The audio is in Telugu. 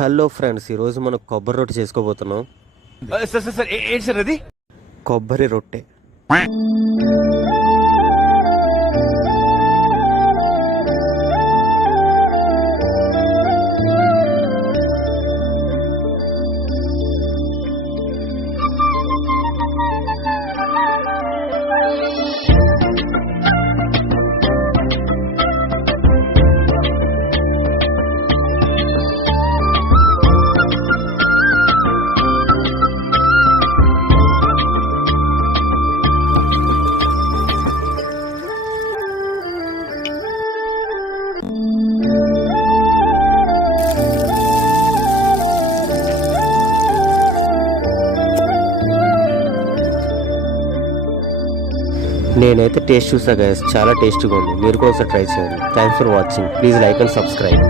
హలో ఫ్రెండ్స్, ఈరోజు మనం కొబ్బరి రొట్టె చేసుకోబోతున్నాం. సార్ సార్ సార్ ఏంటి సార్ అది? కొబ్బరి రొట్టె. నేనైతే టేస్ట్ చూసా గైస్, చాలా టేస్టీగా ఉంది. మీరు కూడా ఒకసారి ట్రై చేయండి. Thanks for watching. Please like and subscribe.